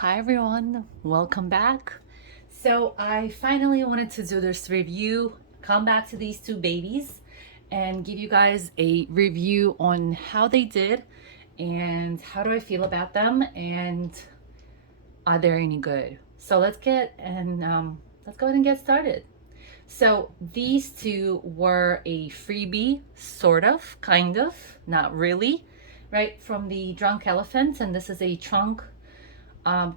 Hi everyone, welcome back. So I finally wanted to do this review, come back to these two babies and give you guys a review on how they did and how do I feel about them and are they any good. So let's go ahead and get started. So these two were a freebie, sort of, kind of, not really, right, from the Drunk Elephant, and this is a trunk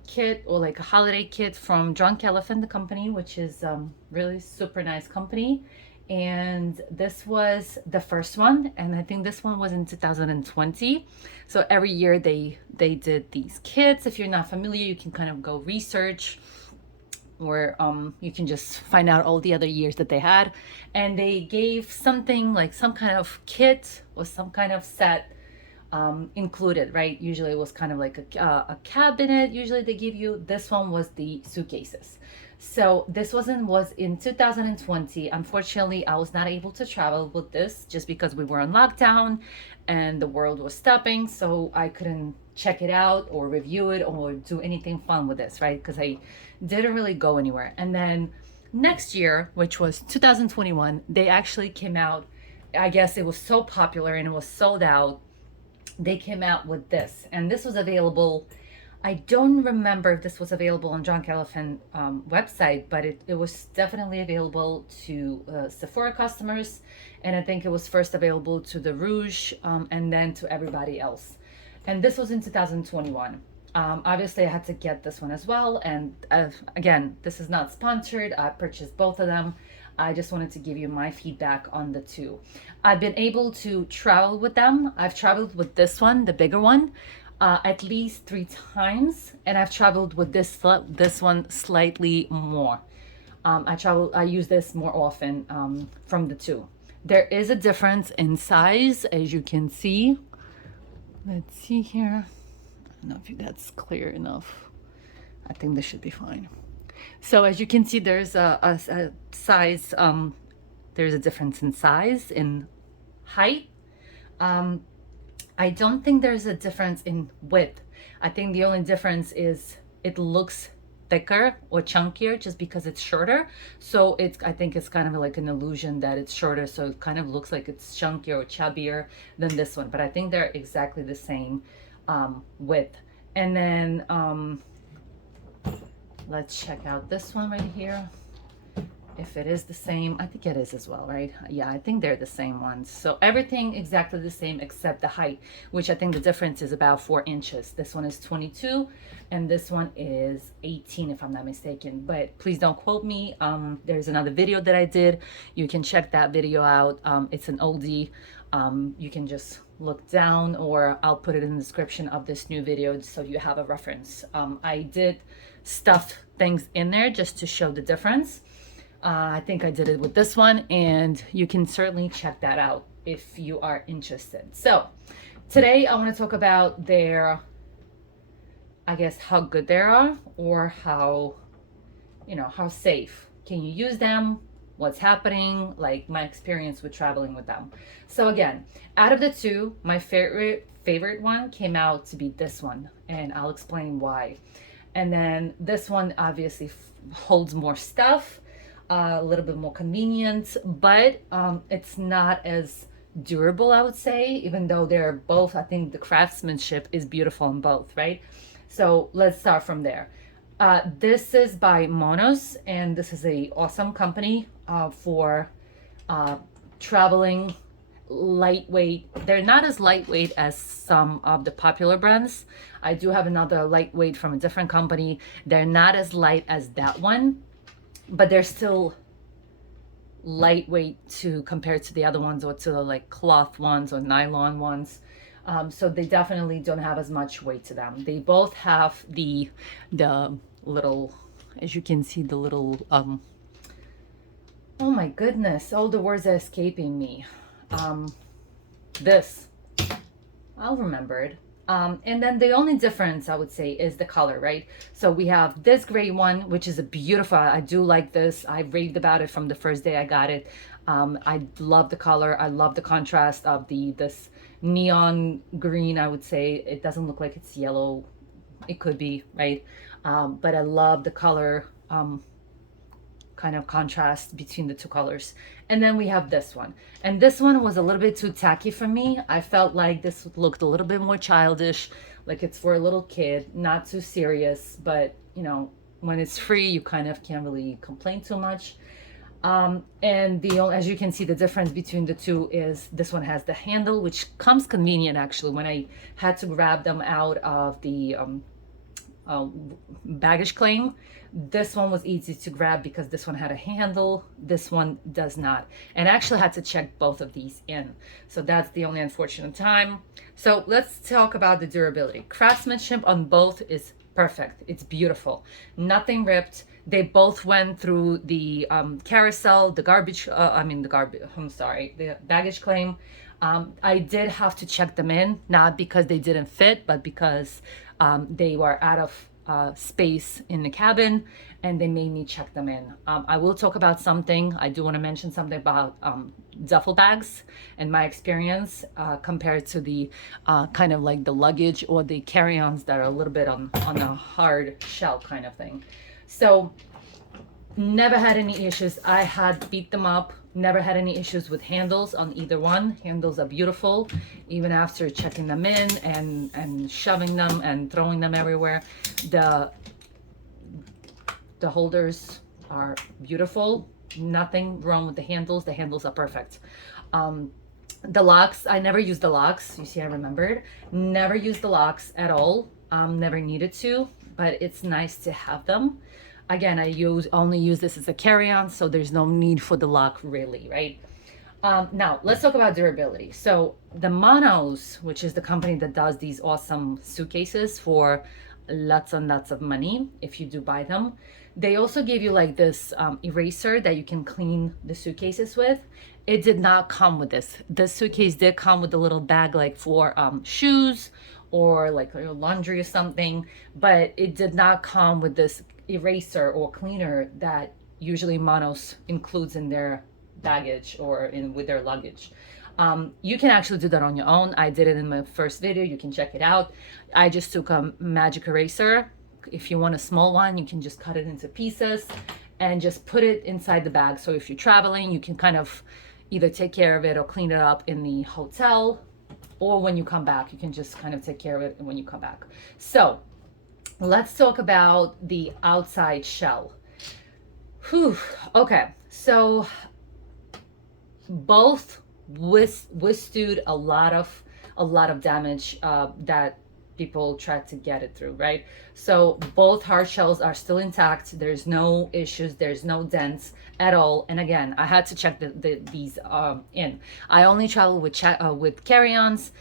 kit or like a holiday kit from Drunk Elephant, the company, which is really super nice company. And this was the first one, and I think this one was in 2020. So every year they did these kits. If you're not familiar, you can kind of go research or you can just find out all the other years that they had. And they gave something like some kind of kit or some kind of set included, right? Usually it was kind of like a cabinet. Usually they give you. This one was the suitcases. So this was in 2020. Unfortunately, I was not able to travel with this just because we were on lockdown and the world was stopping. So I couldn't check it out or review it or do anything fun with this, right? Because I didn't really go anywhere. And then next year, which was 2021, they actually came out. I guess it was so popular and it was sold out, they came out with this, and this was available. I don't remember if this was available on Drunk Elephant website, but it was definitely available to Sephora customers, and I think it was first available to the Rouge, and then to everybody else. And this was in 2021. Obviously, I had to get this one as well. And again, this is not sponsored. I purchased both of them. I just wanted to give you my feedback on the two. I've been able to travel with them. I've traveled with this one, the bigger one, at least 3 times, and I've traveled with this one slightly more. I use this more often from the two. There is a difference in size, as you can see. Let's see here. I don't know if that's clear enough. I think this should be fine. So as you can see, there's a size, there's a difference in size, in height. I don't think there's a difference in width. I think the only difference is it looks thicker or chunkier just because it's shorter. So I think it's kind of like an illusion that it's shorter, so it kind of looks like it's chunkier or chubbier than this one. But I think they're exactly the same width. And then let's check out this one right here. If it is the same, I think it is as well, right? Yeah, I think they're the same ones. So everything exactly the same except the height, which I think the difference is about 4 inches. This one is 22 and this one is 18 if I'm not mistaken, but please don't quote me. There's another video that I did. You can check that video out. It's an oldie. You can just look down, or I'll put it in the description of this new video so you have a reference. I did stuff things in there just to show the difference. I think I did it with this one, and you can certainly check that out if you are interested. So today I want to talk about I guess, how good they are, or how safe can you use them, what's happening, like my experience with traveling with them. So again, out of the two, my favorite one came out to be this one, and I'll explain why. And then this one obviously holds more stuff, a little bit more convenient, but it's not as durable, I would say, even though they're both, I think the craftsmanship is beautiful in both, right? So let's start from there. This is by Monos, and this is a awesome company for traveling, lightweight. They're not as lightweight as some of the popular brands. I do have another lightweight from a different company. They're not as light as that one, but they're still lightweight to compared to the other ones, or to the like cloth ones or nylon ones. So they definitely don't have as much weight to them. They both have the little, as you can see, the little oh my goodness, all the words are escaping me. This, I'll remember it. And then the only difference I would say is the color, right? So we have this gray one, which is a beautiful, I do like this. I raved about it from the first day I got it. I love the color. I love the contrast of this neon green, I would say. It doesn't look like it's yellow it could be, right? But I love the color kind of contrast between the two colors. And then we have this one. And this one was a little bit too tacky for me. I felt like this looked a little bit more childish, like it's for a little kid, not too serious, but you know, when it's free, you kind of can't really complain too much. And as you can see, the difference between the two is this one has the handle, which comes convenient actually. When I had to grab them out of the baggage claim, this one was easy to grab because this one had a handle, this one does not. And I actually had to check both of these in, so that's the only unfortunate time. So let's talk about the durability. Craftsmanship on both is perfect. It's beautiful, nothing ripped. They both went through the carousel, the baggage claim. I did have to check them in, not because they didn't fit, but because they were out of space in the cabin, and they made me check them in. I will talk about something. I do want to mention something about duffel bags and my experience compared to the kind of like the luggage or the carry-ons that are a little bit on a hard shell kind of thing. So never had any issues. I had beat them up. Never had any issues with handles on either one. Handles are beautiful, even after checking them in and shoving them and throwing them everywhere. The holders are beautiful. Nothing wrong with the handles. The handles are perfect. The locks, I never used the locks. You see, I remembered. Never used the locks at all. Never needed to, but it's nice to have them. Again, I only use this as a carry-on, so there's no need for the lock really, right? Now, let's talk about durability. So the Monos, which is the company that does these awesome suitcases for lots and lots of money, if you do buy them, they also give you like this eraser that you can clean the suitcases with. It did not come with this. This suitcase did come with a little bag like for shoes or like laundry or something, but it did not come with this eraser or cleaner that usually Monos includes in their baggage or with their luggage. You can actually do that on your own. I did it in my first video. You can check it out. I just took a magic eraser. If you want a small one, you can just cut it into pieces and just put it inside the bag. So if you're traveling, you can kind of either take care of it or clean it up in the hotel, or when you come back, you can just kind of take care of it when you come back. So let's talk about the outside shell. Whew. Okay, so both withstood a lot of damage that people tried to get it through, right? So both hard shells are still intact. There's no issues. There's no dents at all. And again, I had to check these in. I only travel with carry-ons.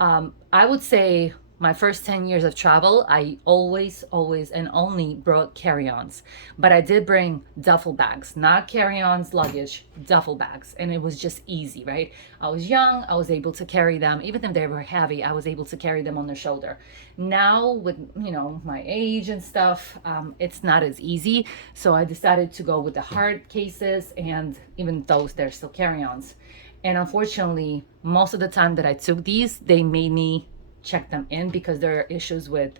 I would say my first 10 years of travel, I always and only brought carry-ons. But I did bring duffel bags, not carry-ons, luggage, duffel bags. And it was just easy, right? I was young, I was able to carry them. Even if they were heavy, I was able to carry them on the shoulder. Now with, you know, my age and stuff, it's not as easy. So I decided to go with the hard cases, and even those, they're still carry-ons. And unfortunately, most of the time that I took these, they made me check them in because there are issues with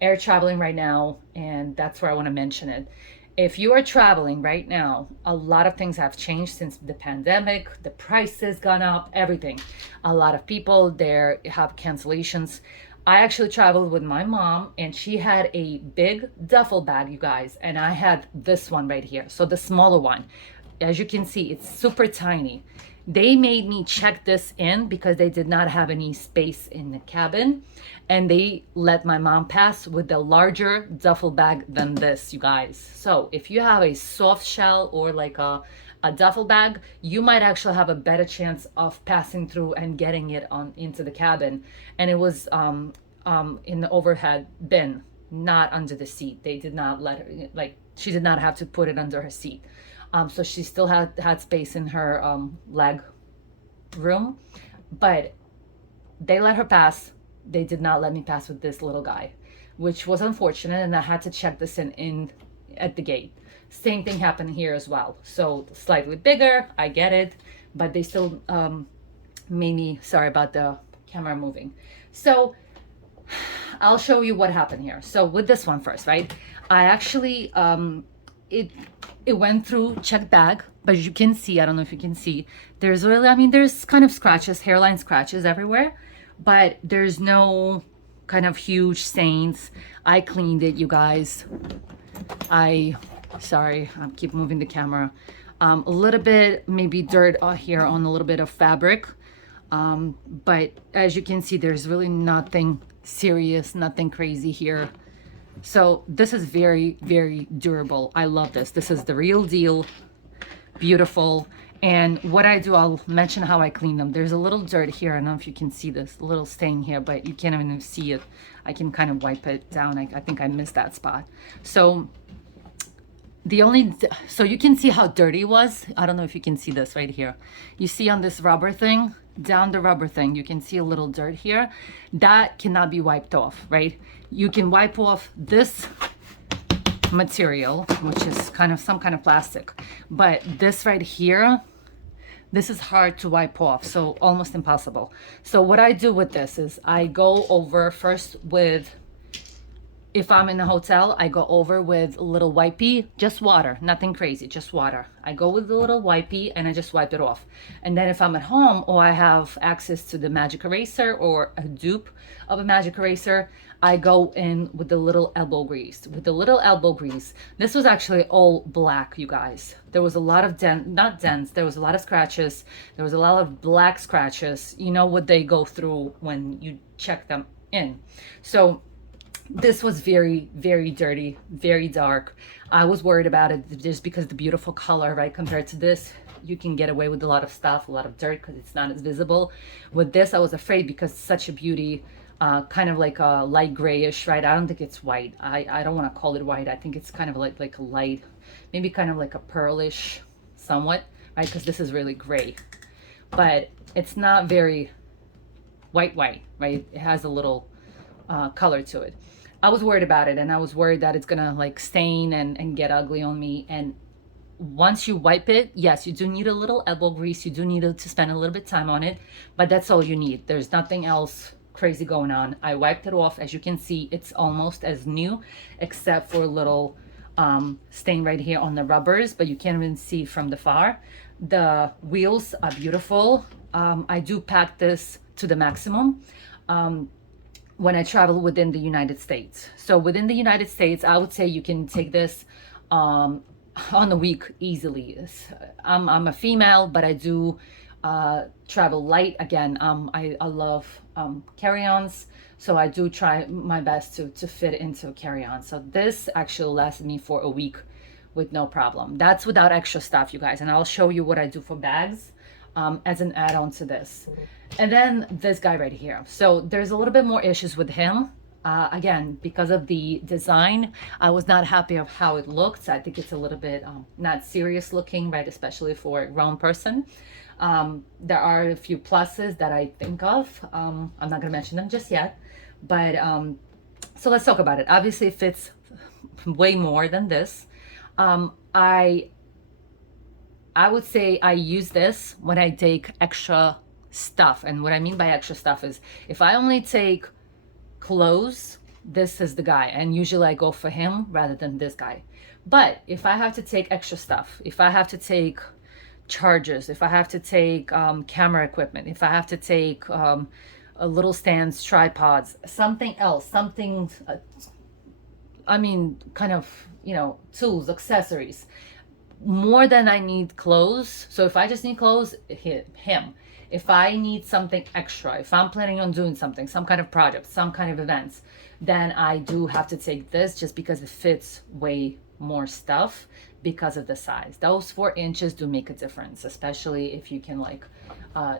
air traveling right now, and that's where I want to mention it. If you are traveling right now, a lot of things have changed since the pandemic. The prices gone up, everything. A lot of people there have cancellations. I actually traveled with my mom, and she had a big duffel bag, you guys, and I had this one right here. So the smaller one, as you can see, it's super tiny. They made me check this in because they did not have any space in the cabin, and they let my mom pass with a larger duffel bag than this, you guys. So if you have a soft shell or like a duffel bag, you might actually have a better chance of passing through and getting it on into the cabin. And it was in the overhead bin, not under the seat. They did not let her, like, she did not have to put it under her seat. So she still had space in her leg room, but they let her pass. They did not let me pass with this little guy, which was unfortunate, and I had to check this in at the gate. Same thing happened here as well. So slightly bigger, I get it, but they still made me, sorry about the camera moving. So I'll show you what happened here. So with this one first, right? I actually, it went through checked bag, but as you can see, I don't know if you can see, there's really, I mean, there's kind of scratches, hairline scratches everywhere, but there's no kind of huge stains. I cleaned it, you guys. Sorry, I keep moving the camera. A little bit, maybe dirt here on a little bit of fabric. But as you can see, there's really nothing serious, nothing crazy here. So this is very, very durable. I love this. This is the real deal. Beautiful. And what I do, I'll mention how I clean them. There's a little dirt here. I don't know if you can see this little stain here, but you can't even see it. I can kind of wipe it down. I think I missed that spot. So so you can see how dirty it was. I don't know if you can see this right here. You see on this rubber thing, down the rubber thing, you can see a little dirt here. That cannot be wiped off, right? You can wipe off this material, which is kind of some kind of plastic, but this right here, this is hard to wipe off, so almost impossible. So what I do with this is I go over first with, if I'm in a hotel, I go over with a little wipey, just water, nothing crazy, just water. I go with a little wipey and I just wipe it off. And then if I'm at home or I have access to the magic eraser or a dupe of a magic eraser, I go in with the little elbow grease. With the little elbow grease, this was actually all black, you guys. There was a lot of not dents, there was a lot of scratches. There was a lot of black scratches. You know what they go through when you check them in. So this was very, very dirty, very dark. I was worried about it just because the beautiful color, right? Compared to this, you can get away with a lot of stuff, a lot of dirt because it's not as visible. With this, I was afraid because it's such a beauty, kind of like a light grayish, right? I don't think it's white. I don't want to call it white. I think it's kind of like a light, maybe kind of like a pearlish somewhat, right? Because this is really gray, but it's not very white, right? It has a little color to it. I was worried about it, and I was worried that it's gonna like stain and get ugly on me. And once you wipe it, yes, you do need a little elbow grease. You do need to spend a little bit of time on it, but that's all you need. There's nothing else crazy going on. I wiped it off. As you can see, it's almost as new, except for a little stain right here on the rubbers, but you can't even see from the far. The wheels are beautiful. I do pack this to the maximum. When I travel within the United States. So within the United States, I would say you can take this on a week easily. I'm a female, but I do travel light. Again, I love carry-ons, so I do try my best to fit into a carry-on. So this actually lasted me for a week with no problem. That's without extra stuff, you guys. And I'll show you what I do for bags as an add-on to this. And then this guy right here. So there's a little bit more issues with him. Again, because of the design, I was not happy of how it looked. I think it's a little bit not serious looking, right? Especially for a grown person. There are a few pluses that I think of. I'm not going to mention them just yet. But so let's talk about it. Obviously, it fits way more than this. I would say I use this when I take extra stuff. And what I mean by extra stuff is if I only take clothes, this is the guy. And usually I go for him rather than this guy. But if I have to take extra stuff, if I have to take chargers, if I have to take camera equipment, if I have to take a little stands, tripods, something else, something, I mean, kind of, tools, accessories, more than I need clothes. So if I just need clothes, him. If I need something extra, if I'm planning on doing something, some kind of project, some kind of events, then I do have to take this just because it fits way more stuff because of the size. Those 4 inches do make a difference, especially if you can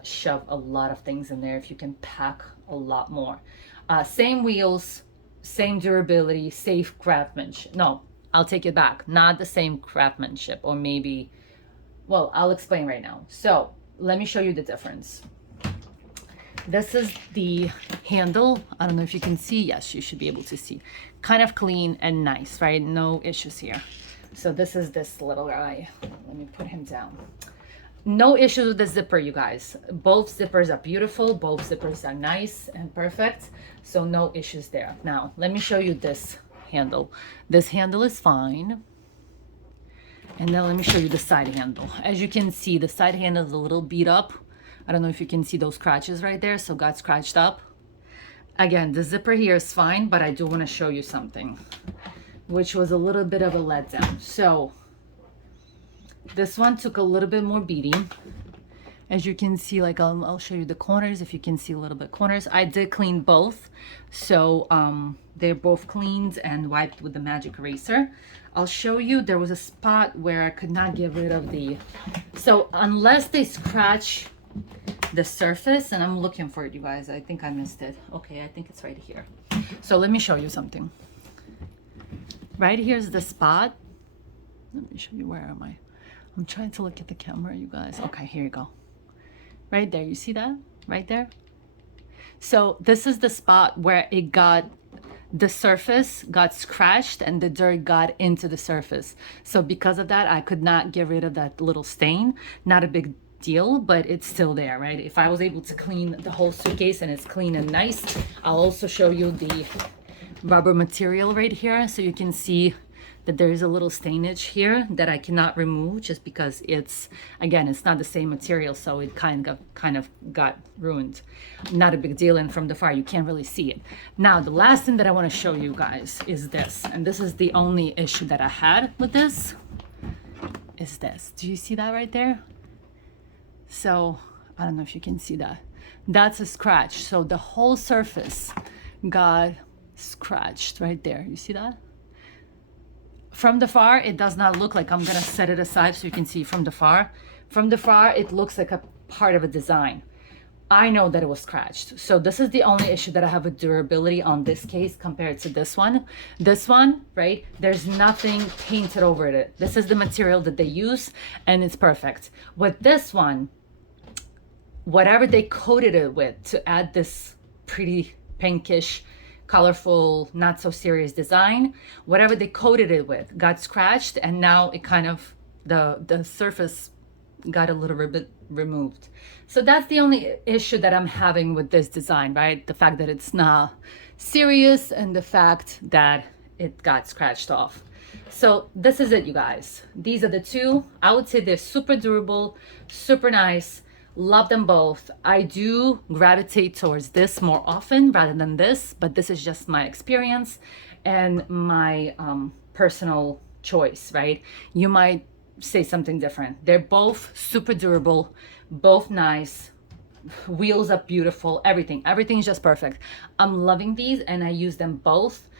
shove a lot of things in there, if you can pack a lot more. Same wheels, same durability, safe craftsmanship. No, I'll take it back. Not the same craftsmanship, or maybe, well, I'll explain right now. So let me show you the difference. This is the handle. I don't know if you can see. Yes, you should be able to see. Kind of clean and nice, right? No issues here. So this is this little guy. Let me put him down. No issues with the zipper, you guys. Both zippers are beautiful. Both zippers are nice and perfect. So no issues there. Now, let me show you this handle. This handle is fine. And then let me show you the side handle. As you can see, the side handle is a little beat up. I don't know if you can see those scratches right there. So got scratched up. Again, the zipper here is fine, but I do want to show you something, which was a little bit of a letdown. So this one took a little bit more beating. As you can see, like I'll show you the corners if you can see a little bit corners. I did clean both. So they're both cleaned and wiped with the magic eraser. I'll show you, there was a spot where I could not get rid of the, so unless they scratch the surface, and I'm looking for it, you guys, I think I missed it. Okay, I think it's right here. So let me show you something. Right here's the spot. Let me show you, where am I? I'm trying to look at the camera, you guys. Okay, here you go. Right there, you see that? Right there? So this is the spot where it got, the surface got scratched and the dirt got into the surface. So because of that, I could not get rid of that little stain. Not a big deal, but it's still there, right? If I was able to clean the whole suitcase and it's clean and nice, I'll also show you the rubber material right here so you can see that there is a little stainage here that I cannot remove just because it's, again, it's not the same material, so it kind of got ruined. Not a big deal, and from the far you can't really see it. Now the last thing that I want to show you guys is this, and this is the only issue that I had with this, is this. Do you see that right there? So I don't know if you can see that. That's a scratch. So the whole surface got scratched right there. You see that? From the far, it does not look like, I'm gonna set it aside so you can see from the far. From the far, it looks like a part of a design. I know that it was scratched. So this is the only issue that I have with durability on this case compared to this one. This one, right, there's nothing painted over it. This is the material that they use and it's perfect. With this one, whatever they coated it with to add this pretty pinkish, colorful, not so serious design, whatever they coated it with got scratched, and now it kind of, the surface got a little bit removed. So that's the only issue that I'm having with this design, right? The fact that it's not serious and the fact that it got scratched off. So this is it, you guys. These are the two. I would say they're super durable, super nice. Love them both. I do gravitate towards this more often rather than this, but this is just my experience and my personal choice, right? You might say something different. They're both super durable, both nice, wheels are beautiful, everything's just perfect. I'm loving these and I use them both